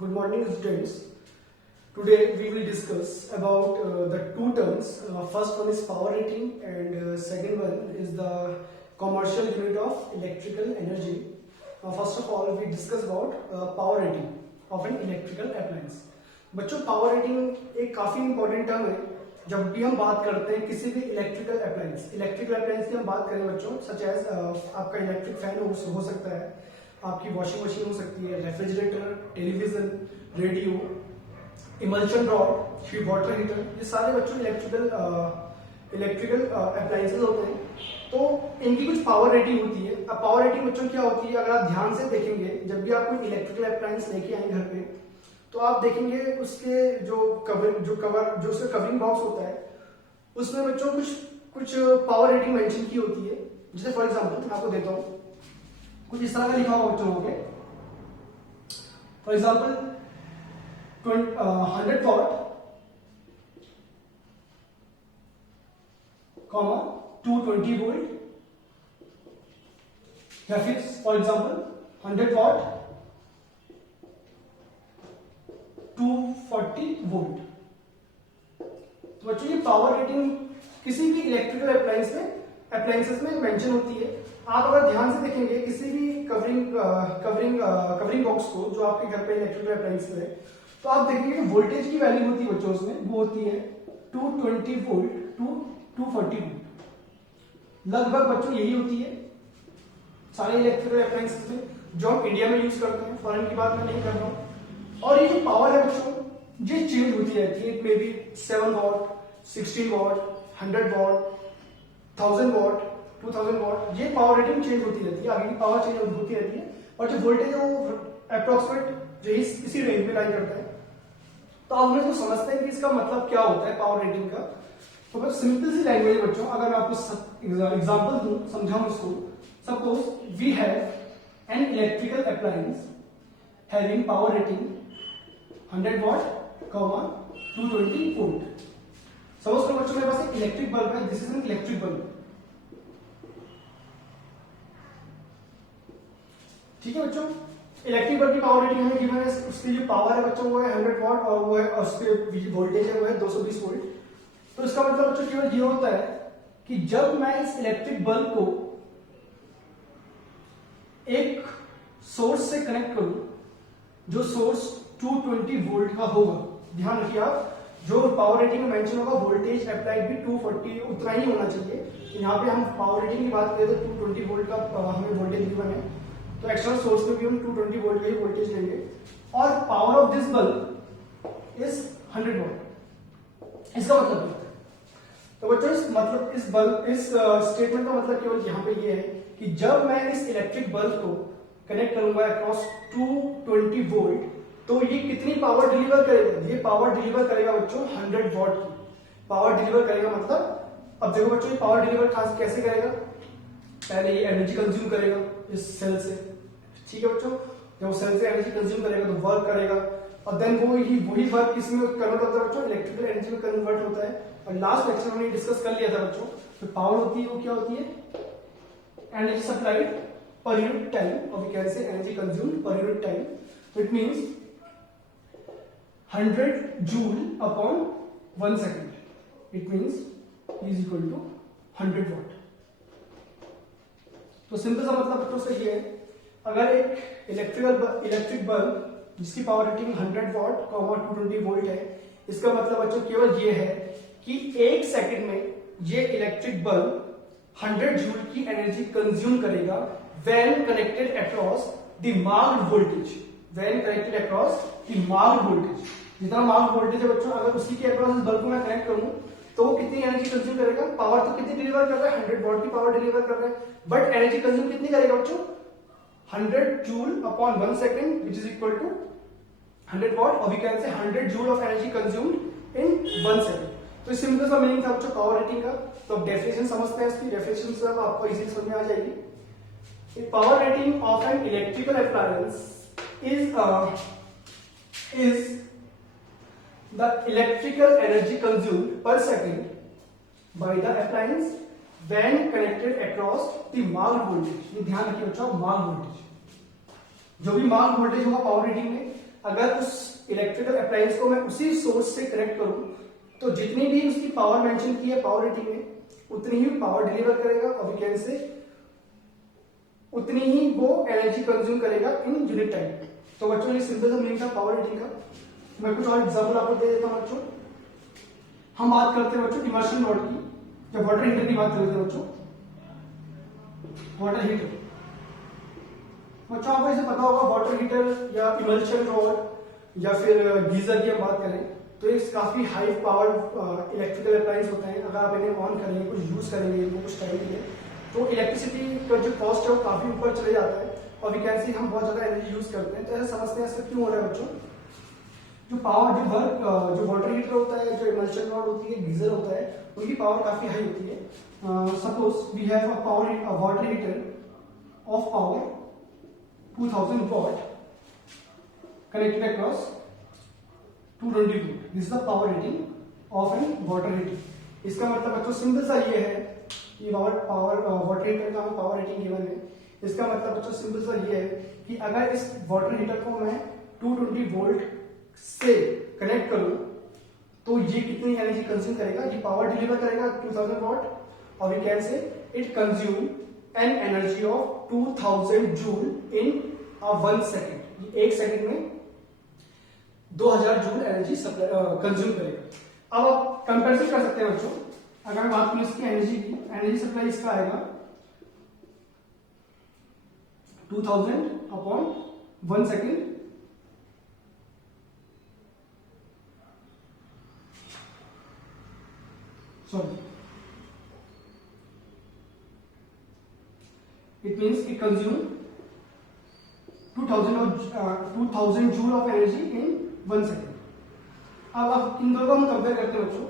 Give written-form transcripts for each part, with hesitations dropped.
Good morning, students. Today we will discuss about the two terms. First one is power rating, and second one is the commercial unit of electrical energy. First of all, we discuss about power rating of an electrical appliance. बच्चों, power rating एक काफी important term है जब भी हम बात करते हैं किसी भी इलेक्ट्रिकल अप्लायंस की हम बात करें बच्चों, सच एज आपका इलेक्ट्रिक फैन हो सकता है, आपकी वॉशिंग मशीन हो सकती है, refrigerator, television, radio, emulsion rod, फिर वाटर हीटर, ये सारे बच्चों इलेक्ट्रिकल अप्लायंसेस होते हैं। तो इनकी कुछ पावर रेटिंग होती है। अब पावर रेटिंग बच्चों क्या होती है, अगर आप ध्यान से देखेंगे, जब भी आप कोई इलेक्ट्रिकल अप्लायंस लेके आए घर पे, तो आप देखेंगे उसके जो उसका कवरिंग बॉक्स होता है, उसमें बच्चों कुछ पावर रेटिंग मेंशन की होती है। जैसे फॉर एग्जांपल मैं आपको देता हूं, कुछ इस तरह का लिखा हुआ बच्चों होंगे, फॉर एग्जांपल 100 वॉट, 220 वोल्ट, या फिर फॉर एग्जांपल 100 वॉट 240 वोल्ट। तो बच्चों ये पावर रेटिंग किसी भी इलेक्ट्रिकल अप्लायंसेस में मेंशन होती है। आप अगर ध्यान से देखेंगे किसी भी कवरिंग बॉक्स को जो आपके घर पे इलेक्ट्रिकल अप्लायंस में है, तो आप देखेंगे कि वोल्टेज की वैल्यू होती है बच्चों उसमें, वो होती है 220 वोल्ट टू 240 वोल्ट। लगभग बच्चों यही होती है सारे इलेक्ट्रिकल अप्लायंसेस में जो हम इंडिया में यूज करते हैं, फॉरेन की बात मैं नहीं कर रहा हूं। और ये जो पावर है बच्चों, ये चेंज होती रहती है। May be 7 what, 16 what, 100 what, 1000 what, 2000 what, ये पावर रेटिंग चेंज होती रहती है, आगे की पावर चेंज होती रहती है। और जो वोल्टेज है वो अप्रोक्सीमेट जो इसी रेंज में लाई करता है। तो आप हमें तो समझते हैं कि इसका मतलब क्या होता है पावर रेटिंग का। तो बस सिंपल सी लैंग्वेज है बच्चों, अगर मैं आपको एग्जांपल दूं, समझाऊं इसको। Suppose we have an electrical appliance having power rating 100 watt, 220 volt. Suppose करो बच्चों मेरे पास एक इलेक्ट्रिक बल्ब है, this is an electric bulb, ठीक है बच्चों। इलेक्ट्रिक बल्ब की पावर रेटिंग हमें गिवन है, उसकी जो पावर है बच्चों वो है 100 वॉट, और वो है उसके वोल्टेज है वो है 220 वोल्ट। तो इसका मतलब बच्चों केवल ये होता है कि जब मैं इस इलेक्ट्रिक बल्ब को एक सोर्स से कनेक्ट करूं, जो सोर्स 220 वोल्ट का होगा, ध्यान रखिए आप, जो पावर रेटिंग में मेंशन होगा वोल्टेज अप्लाइड भी 240 उतना ही होना चाहिए। यहाँ पे हम पावर रेटिंग की बात करें तो 220 वोल्ट का हमें वोल्टेज गिवन है, तो एक्सटर्नल सोर्स में भी हम 220 वोल्ट का ही वोल्टेज लेंगे। और power of this bulb is 100 what. इसका मतलब क्या है? तो बच्चों इस स्टेटमेंट का मतलब केवल यहाँ पे ये है कि जब मैं इस इलेक्ट्रिक बल्ब को कनेक्ट करूंगा अक्रॉस 220 वोल्ट, तो ये कितनी पावर डिलीवर करेगा? ये पावर डिलीवर करेगा बच्चों 100 वॉट की पावर डिलीवर करेगा। मतलब अब देखो बच्चों, ये पावर डिलीवर खास कैसे करेगा? पहले ये एनर्जी कंज्यूम करेगा इस सेल से, ठीक है बच्चों। जब सेल से एनर्जी कंज्यूम करेगा तो वर्क करेगा, और देन वही वर्क किसमें कन्वर्ट होता है बच्चों? इलेक्ट्रिकल एनर्जी में कन्वर्ट होता है। और लास्ट लेक्चर में डिस्कस कर लिया था बच्चों, तो पावर होती है वो क्या होती है? Energy supplied per unit time, or we can say energy consumed per unit time. So it means 100 joule upon 1 second. It means is equal to 100 watt. तो सिंपल सा मतलब बच्चों से ये है, अगर एक इलेक्ट्रिक बल्ब जिसकी पावर रेटिंग 100 वॉट, 220 वोल्ट है, इसका मतलब बच्चों केवल ये है कि 1 सेकंड में ये इलेक्ट्रिक बल्ब 100 जूल की एनर्जी कंज्यूम करेगा when connected across the marked voltage. जितना मार्क्ड वोल्टेज है बच्चों, अगर उसी के अक्रॉस इस बल्ब को मैं कनेक्ट करूं तो वो कितनी एनर्जी कंज्यूम करेगा? पावर तो कितनी डिलीवर कर रहा है? 100 वॉट की पावर डिलीवर कर रहा है, बट एनर्जी कंज्यूम कितनी करेगा बच्चों? 100 joule upon 1 second, which is equal to 100 watt, और we can say 100 joule of energy consumed in 1 second. तो सिंपल सा मीनिंग था बच्चों पावर रेटिंग का। तो अब डेफिनेशन समझते हैं, इसकी डेफिनेशन से अब आपको इजीली समझ में आ जाएगी। A power rating of an electrical appliance is the electrical energy consumed per second by the appliance when connected across the marked voltage। ये ध्यान रखिए बच्चों, marked voltage, जो भी मार्क वोल्टेज होगा पावर रेटिंग में, अगर उस इलेक्ट्रिकल अप्लायंस को मैं उसी सोर्स से कनेक्ट करूं तो जितनी भी उसकी पावर मेंशन की है पावर रेटिंग में उतनी ही पावर डिलीवर करेगा और वी कैन से उतनी ही वो एनर्जी कंज्यूम करेगा इन यूनिट टाइम। तो बच्चों ये सिंपल सा मीनिंग था पावर रेटिंग का। मैं कुछ और एग्जांपल आपको दे देता हूं बच्चों। हम बात करते हैं बच्चों इमर्शन रॉड की, जब वाटर हीटर की बात करते हैं बच्चों, वाटर हीटर बच्चों आपको इसे पता होगा वाटर हीटर या इमल्शन रॉड या फिर गीजर की हम बात करें तो ये काफी हाई पावर इलेक्ट्रिकल अप्लायंस होते हैं। अगर आप इन्हें ऑन करेंगे कुछ यूज करेंगे इनको कुछ टाइम के लिए तो इलेक्ट्रिसिटी का जो कॉस्ट है वो काफी ऊपर चले जाता है और वी कैन सी हम बहुत ज्यादा एनर्जी यूज करते हैं। तो ऐसा समझते हैं ऐसा क्यों हो रहा है बच्चों। जो पावर जो वर्क जो वाटर हीटर होता है जो इमल्शन रॉड होती है गीजर होता है उनकी पावर काफी हाई होती है। Suppose we have a water heater of power 2000 watt connected across 220 volt. This is the power rating of an water heater. इसका मतलब बच्चों सिंपल सा ये है कि पावर वाटर हीटर का पावर रेटिंग गिवन है। इसका मतलब बच्चों सिंपल सा ये है कि अगर इस वाटर हीटर को मैं 220 वोल्ट से कनेक्ट करूं तो ये कितनी एनर्जी कंज्यूम करेगा, ये पावर डिलीवर करेगा 2000 वॉट और we can say it consume an energy of 2000 joule इन 1 सेकेंड। एक सेकेंड में 2000 जूल एनर्जी कंज्यूम करेगा। अब आप कंपेरिजन कर सकते हैं बच्चों। अगर मैं बात करूं इसकी एनर्जी सप्लाई इसका आएगा 2000 upon 1 second sorry it means it consume 2000 joule of energy in 1 second. अब आप इन दोनों को हम कंपेयर करते हैं बच्चों।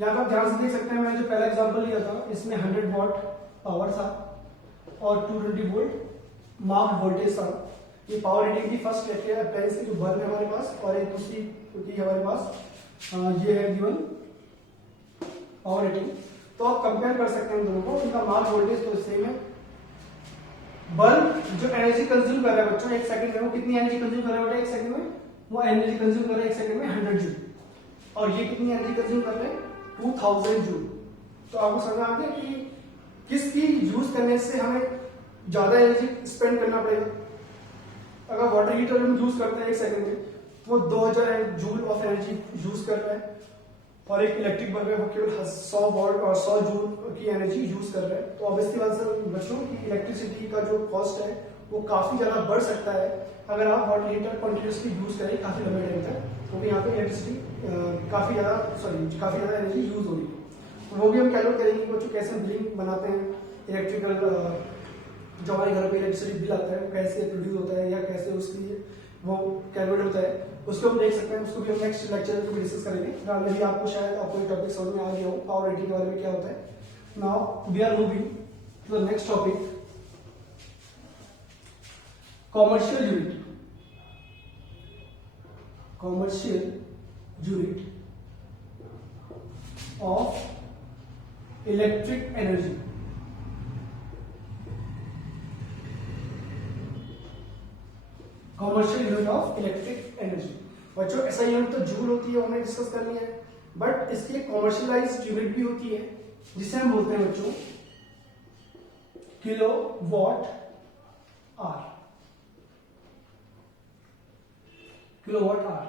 यहाँ पर आप ध्यान से देख सकते हैं मैंने जो पहला एग्जांपल लिया था इसमें 100 वॉट पावर था और 220 वोल्ट मार्क वोल्टेज था। ये पावर रेटिंग की फर्स्ट अप्लायंस की जो बल्ब है हमारे पास और एक दूसरी की हमारे पास ये है गिवन पावर रेटिंग। तो आप कंपेयर कर सकते हैं दोनों को, इनका मार्क वोल्टेज तो सेम है। बल्ब जो एनर्जी कंज्यूम कर रहा है बच्चों एक सेकंड में वो कितनी एनर्जी कंज्यूम कर रहा है एक सेकंड में, वो एनर्जी कंज्यूम कर रहा है एक सेकंड में 100 जूल और ये कितनी एनर्जी कंज्यूम कर रहे हैं 2000 जूल। तो आपको समझ आ गया कि किसकी यूज करने से हमें ज्यादा एनर्जी स्पेंड करना पड़ेगा। अगर वाटर हीटर हम यूज करते हैं एक सेकंड में तो वो 2000 जूल ऑफ एनर्जी यूज कर रहा है और एक इलेक्ट्रिक बल्ब है वो केवल 100 वॉट और 100 जूल की एनर्जी यूज कर रहा है। तो ऑब्वियसली बात से बच्चों की इलेक्ट्रिसिटी का जो कॉस्ट है वो काफी ज्यादा बढ़ सकता है अगर आप वाटर हीटर कंटिन्यूसली यूज करें काफी लंबे टाइम तक, क्योंकि यहाँ पे इलेक्ट्रिसिटी काफी ज्यादा एनर्जी यूज हो रही है। तो वो भी हम कैलकुलेट करेंगे बच्चों कैसे बिलिंग बनाते हैं इलेक्ट्रिकल जो हमारे घर पे इलेक्ट्रिसिटी बिल आता है कैसे प्रोड्यूस होता है या कैसे उसकी वो कैलकुलेट होता है उसको हम देख सकते हैं। उसको भी हम नेक्स्ट लेक्चर में डिस्कस करेंगे। फिलहाल भी आपको शायद आपको ये टॉपिक समझ में आ गया हो पावर रेटिंग के बारे में क्या होता है। Now we are moving to the next topic commercial unit. Commercial unit of electric energy. Commercial unit of electric energy बच्चों ऐसा यूनिट तो जूल होती है हमने डिस्कस कर लिया है, बट इसकी कॉमर्शियलाइज्ड यूनिट भी होती है जिसे हम बोलते हैं बच्चों kilo watt hour. Kilo watt hour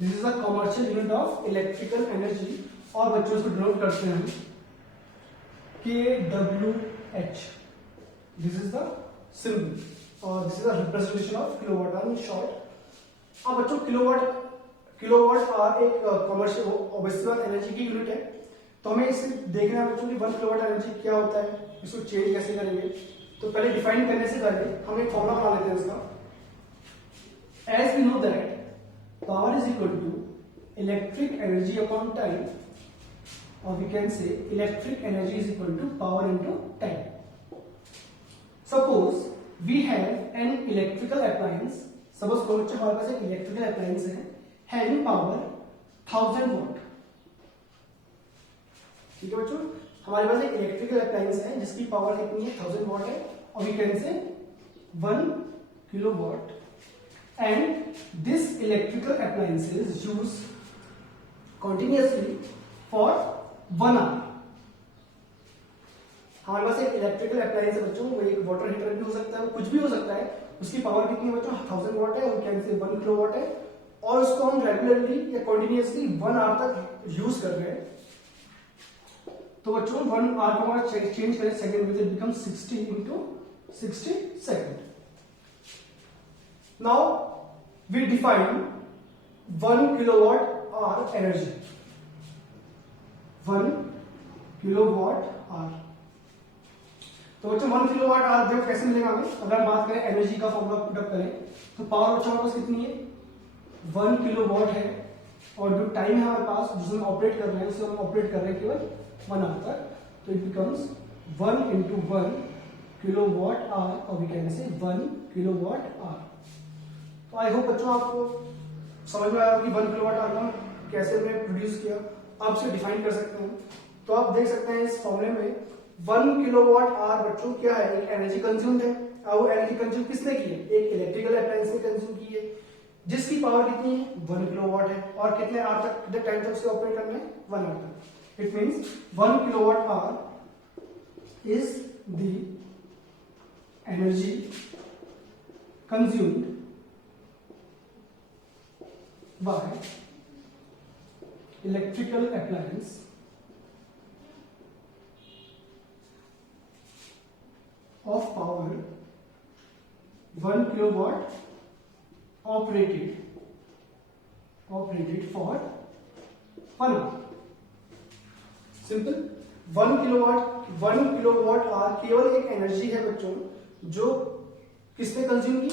this is the commercial unit of electrical energy और बच्चों इसको डिनोट करते हैं हम KWH। This is the symbol और this is the representation of kilowatt hour in short. अब बच्चों किलोवाट आवर एक कमर्शियल ऑब्वियसली एनर्जी की यूनिट है। तो हमें इसे देखना है बच्चों कि 1 किलोवाट एनर्जी क्या होता है, इसको चेंज कैसे करेंगे। तो पहले डिफाइन करने से पहले हम एक फॉर्मूला बना लेते हैं इसका। As we know that power is equal to electric energy upon time और we can say electric energy is equal to power into time. Suppose we have an electrical appliance, suppose बच्चों हमारे पास एक electrical appliance है having power 1000 watt। ठीक है बच्चों, हमारे पास एक इलेक्ट्रिकल अप्लायंस है जिसकी पावर कितनी है 1000 watt है और we can say 1 kilowatt and this electrical appliance is used continuously for 1 hour. हमारे पास एक इलेक्ट्रिकल अप्लायंस है बच्चों, वो एक वाटर हीटर भी हो सकता है, वो कुछ भी हो सकता है, उसकी पावर कितनी है बच्चों 1000 वाट है, कैन से 1 किलोवाट है, और उसको हम रेगुलरली या कंटिन्यूअसली 1 आवर तक यूज कर रहे हैं। तो बच्चों 1 आवर को हमारा चेंज करें सेकंड में, become 60 into 60 second. Now we define 1 kilowatt hour energy, 1 kilowatt hour. तो बच्चों 1 किलोवाट आवर देखो कैसे मिलेगा हमें, अगर हम बात करें एनर्जी का फॉर्मूला पुटअप करें तो पावर बच्चों हमारे पास कितनी है 1 किलोवाट है, और जो टाइम है हमारे पास जिसमें ऑपरेट कर रहे हैं उसे हम ऑपरेट कर रहे हैं केवल 1 आवर तक, तो it becomes 1 into 1 kilowatt our, और we can say 1 kilowatt hour. तो आई होप बच्चों आपको समझ में आया कि 1 किलोवाट आवर को कैसे हमने प्रोड्यूस किया, आप इसे डिफाइन कर सकते हैं। तो आप देख सकते हैं इस फॉर्मूले में 1 किलोवाट आवर बच्चों क्या है, एक एनर्जी कंज्यूम्ड है, और वो एनर्जी कंज्यूम किसने की है, एक इलेक्ट्रिकल अप्लायंस ने कंज्यूम की है, जिसकी पावर कितनी है 1 किलोवाट है, और कितने आवर तक, कितने टाइम तक उसे ऑपरेट करना है 1 आवर तक। It means 1 kilowatt our is the energy consumed by electrical appliance of power 1 kilowatt operated for 1 hour. Simple 1 kilowatt our केवल एक एनर्जी है बच्चों जो किसने कंज्यूम की,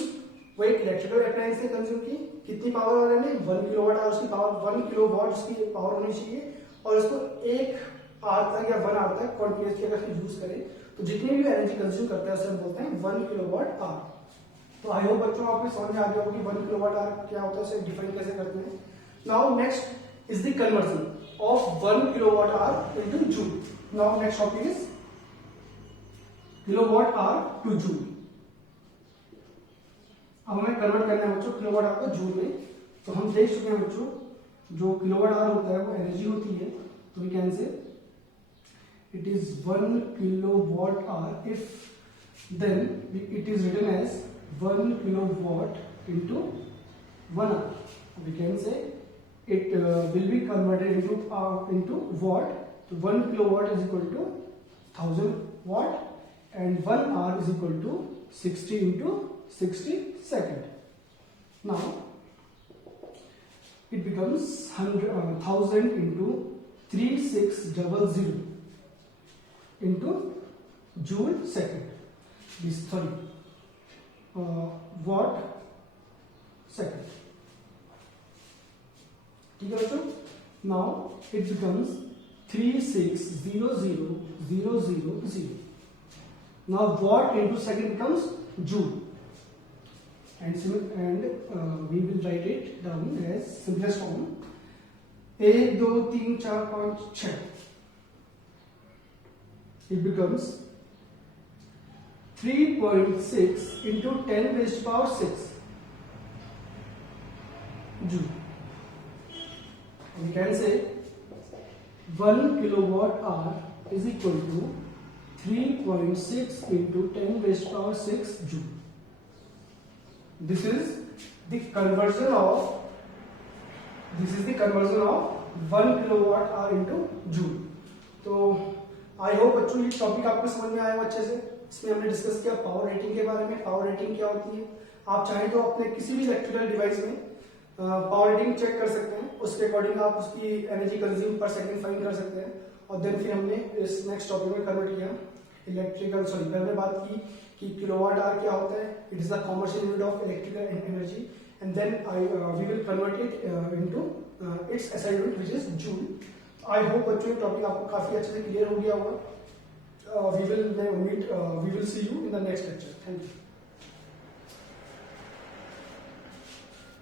वो एक इलेक्ट्रिकल अप्लायंस ने कंज्यूम की। कितनी पावर वाले ने 1 किलोवाट आवर, उसकी पावर 1 किलोवाट उसकी पावर होनी चाहिए, और उसको 1 आवर तक या 1 आवर तक कंटिन्यूसली अगर यूज करें तो जितनी भी एनर्जी कंज्यूम करता है उसे हम बोलते हैं 1 किलोवाट आवर। तो आई होप बच्चों आपको समझ में आ गया होगा कि 1 किलोवाट आवर क्या होता है, उसे डिफाइन कैसे करते हैं। Now next is the conversion of 1 kilowatt our into joule. Now next topic is kilowatt hour two joule. अब हमें कन्वर्ट करना है बच्चों किलोवाट आवर को जूल में। तो हम देख चुके हैं बच्चों जो किलोवाट आवर होता है वो एनर्जी होती है, तो we can say it is 1 kilowatt hour, if then it is written as 1 kilowatt into 1 hour. We can say it will be converted into watt. So 1 kilowatt is equal to 1000 watt, and 1 hour is equal to 60 into 60 second. Now it becomes 1000 into 3600 into joule second, watt second। ठीक है बच्चों, now it becomes 3600,000। Now watt into second becomes joule, and we will write it down as simplest form 1 2 3 4 5 6। It becomes 3.6 into 10 raised to power 6 joule. We can say 1 kilowatt hour is equal to 3.6 into 10 raised to power 6 joule. This is the conversion of 1 kilowatt hour into joule. तो आई hope बच्चों ये topic आपको समझ में आया अच्छे से। इसमें हमने डिस्कस किया पावर रेटिंग के बारे में, पावर रेटिंग क्या होती है। आप चाहें तो अपने किसी भी इलेक्ट्रिकल डिवाइस में पावर रेटिंग चेक कर सकते हैं, उसके अकॉर्डिंग आप उसकी एनर्जी कंज्यूम पर सेकंड फाइंड कर सकते हैं। और देन फिर हमने इस नेक्स्ट टॉपिक में कन्वर्ट किया पहले बात की कि किलोवाट आवर क्या होता है, it is the commercial unit of electrical energy, and then we will convert it into its SI unit which is joule. I hope बच्चों ये टॉपिक आपको काफी अच्छे से क्लियर हो गया होगा। We will see you in the next lecture. Thank you.